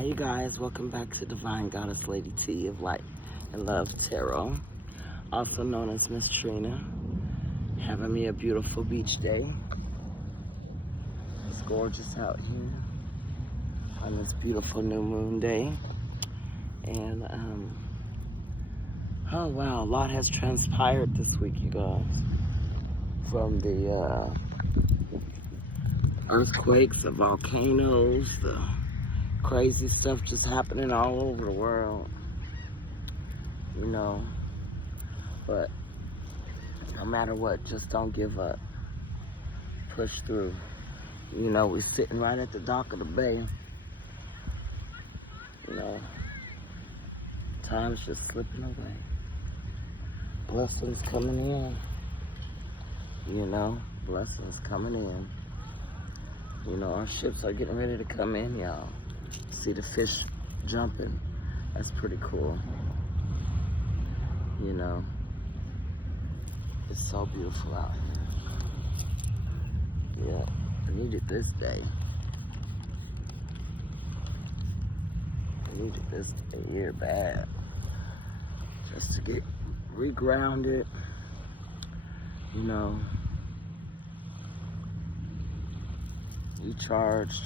Hi you guys, welcome back to Divine Goddess Lady T of Light and Love Tarot, also known as Miss Trina, having me a beautiful beach day. It's gorgeous out here on this beautiful new moon day. And oh wow, a lot has transpired this week, you guys. From the earthquakes, the volcanoes, the crazy stuff just happening all over the world, you know. But no matter what, just don't give up. Push through. You know, we're sitting right at the dock of the bay. You know, time's just slipping away. Blessings coming in. You know, blessings coming in. You know, our ships are getting ready to come in, y'all. See the fish jumping. That's pretty cool. You know, it's so beautiful out here. Yeah, I needed this day. I needed this day here bad. Just to get regrounded, you know, recharged.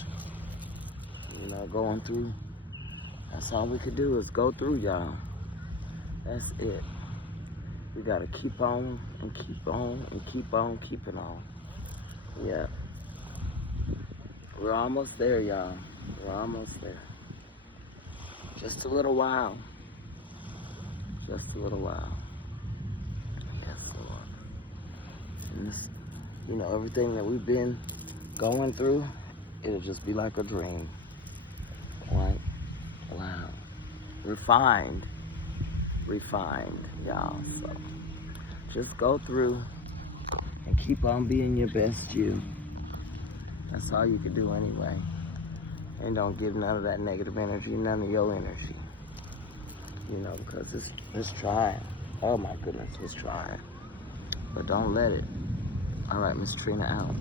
You know, going through. That's all we could do is go through, y'all. That's it. We gotta keep on and keep on and keep on keeping on. Yeah. We're almost there, y'all. We're almost there. Just a little while. Just a little while. Yes, Lord. And this, you know, everything that we've been going through, it'll just be like a dream. Right? Wow. Refined, y'all. So just go through and keep on being your best you. That's all you can do anyway. And don't give none of that negative energy, none of your energy. You know, because it's trying. Oh my goodness, it's trying. But don't let it. All right, Miss Trina out.